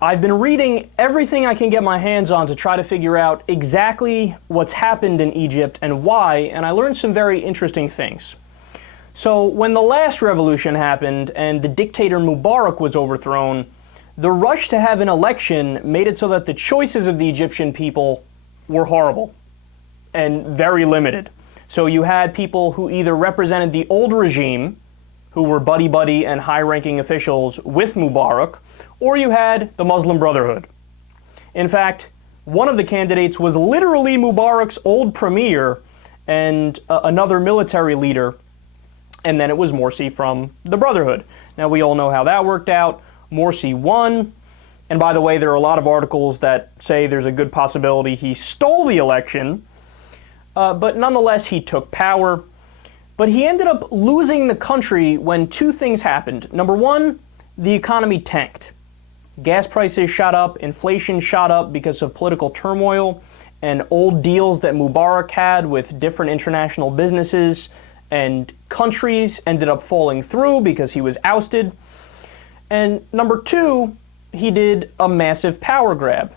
I've been reading everything I can get my hands on to try to figure out exactly what's happened in Egypt and why, and I learned some very interesting things. So when the last revolution happened and the dictator Mubarak was overthrown, the rush to have an election made it so that the choices of the Egyptian people were horrible and very limited. So you had people who either represented the old regime, who were buddy-buddy and high-ranking officials with Mubarak, or you had the Muslim Brotherhood. In fact, one of the candidates was literally Mubarak's old premier and another military leader, and then it was Morsi from the Brotherhood. Now, we all know how that worked out. Morsi won, and by the way, there are a lot of articles that say there's a good possibility he stole the election, but nonetheless, he took power. But he ended up losing the country when two things happened. Number one, the economy tanked. Gas prices shot up, inflation shot up because of political turmoil and old deals that Mubarak had with different international businesses and countries ended up falling through because he was ousted. And number two, he did a massive power grab.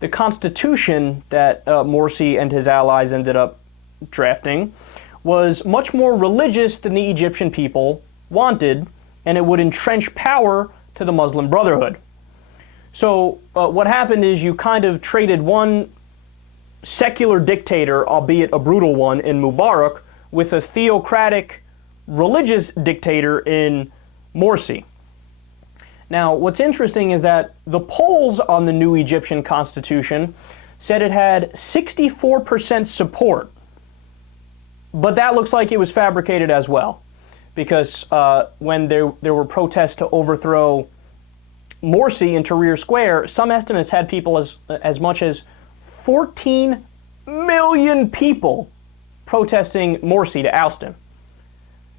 The constitution that Morsi and his allies ended up drafting was much more religious than the Egyptian people wanted, and it would entrench power to the Muslim Brotherhood. So what happened is you kind of traded one secular dictator, albeit a brutal one, in Mubarak, with a theocratic religious dictator in Morsi. Now, what's interesting is that the polls on the new Egyptian constitution said it had 64% support, but that looks like it was fabricated as well, because when there were protests to overthrow Morsi in Tahrir Square, some estimates had people as much as 14 million people protesting Morsi to oust him.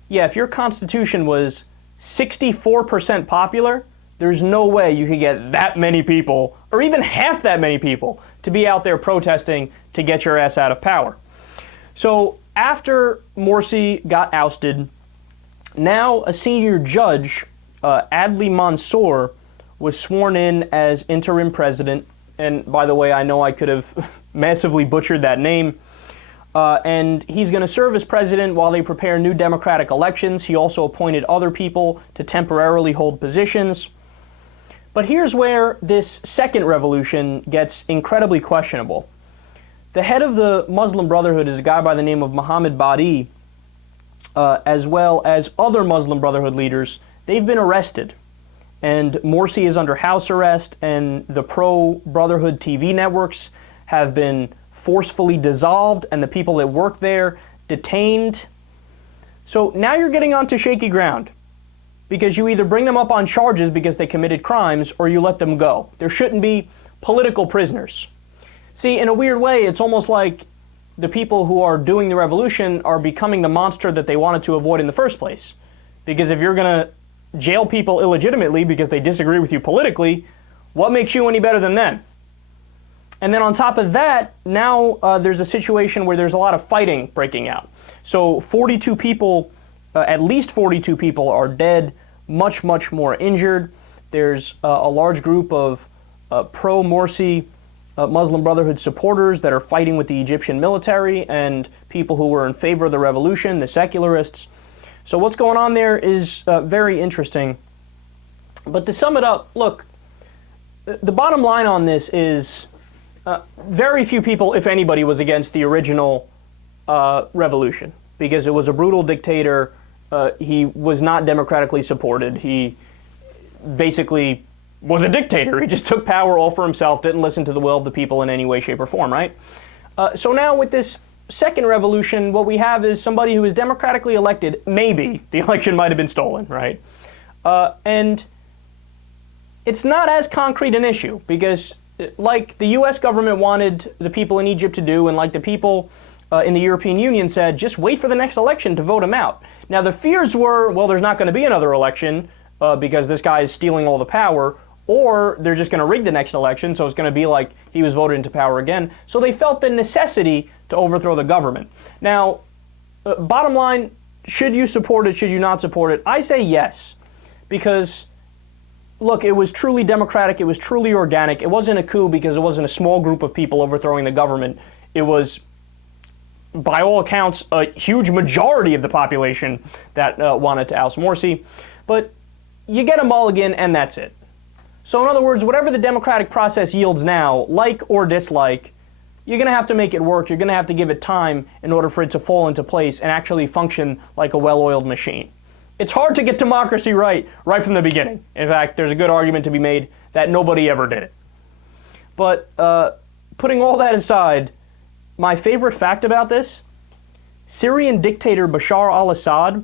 Yeah, if your constitution was 64% popular, there's no way you could get that many people, or even half that many people, to be out there protesting to get your ass out of power. So after Morsi got ousted, now a senior judge, Adly Mansour, was sworn in as interim president. And by the way, I know I could have massively butchered that name. And he's going to serve as president while they prepare new democratic elections. He also appointed other people to temporarily hold positions. But here's where this second revolution gets incredibly questionable. The head of the Muslim Brotherhood is a guy by the name of Mohammed Badi, as well as other Muslim Brotherhood leaders. They've been arrested. And Morsi is under house arrest, and the pro-Brotherhood TV networks have been forcefully dissolved, and the people that work there detained. So now you're getting onto shaky ground, because you either bring them up on charges because they committed crimes, or you let them go. There shouldn't be political prisoners. See, in a weird way, it's almost like the people who are doing the revolution are becoming the monster that they wanted to avoid in the first place. Because if you're going to jail people illegitimately because they disagree with you politically, what makes you any better than them? And then on top of that, now there's a situation where there's a lot of fighting breaking out. So 42 people, at least 42 people are dead, much more injured. There's a large group of pro-Morsi Muslim Brotherhood supporters that are fighting with the Egyptian military and people who were in favor of the revolution, the secularists. So what's going on there is very interesting. But to sum it up, look, the bottom line on this is very few people, if anybody, was against the original revolution, because it was a brutal dictator. He was not democratically supported. He basically was a dictator. He just took power all for himself, didn't listen to the will of the people in any way, shape, or form, right? So now with this second revolution, what we have is somebody who is democratically elected. Maybe the election might have been stolen, right? And it's not as concrete an issue, because like the US government wanted the people in Egypt to do, and like the people in the European Union said, just wait for the next election to vote him out. Now the fears were, well, there's not going to be another election because this guy is stealing all the power, or they're just going to rig the next election, so it's going to be like he was voted into power again. So they felt the necessity to overthrow the government. Now, bottom line, should you support it, should you not support it? I say yes, because look, it was truly democratic, it was truly organic. It wasn't a coup because it wasn't a small group of people overthrowing the government. It was, by all accounts, a huge majority of the population that wanted to oust Morsi. But you get a mulligan and that's it. So in other words, whatever the democratic process yields now, like or dislike, you're going to have to make it work. You're going to have to give it time in order for it to fall into place and actually function like a well-oiled machine. It's hard to get democracy right from the beginning. In fact, there's a good argument to be made that nobody ever did it. But putting all that aside, my favorite fact about this, Syrian dictator Bashar al-Assad,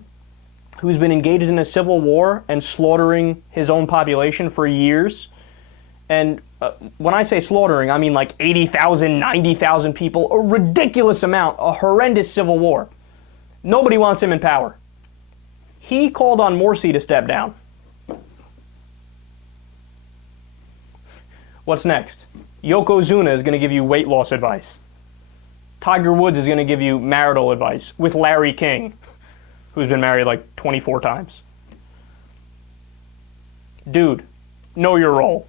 who's been engaged in a civil war and slaughtering his own population for years, and when I say slaughtering, I mean like 80,000, 90,000 people, a ridiculous amount, a horrendous civil war. Nobody wants him in power. He called on Morsi to step down. What's next? Yokozuna is going to give you weight loss advice. Tiger Woods is going to give you marital advice with Larry King, who's been married like 24 times. Dude, know your role.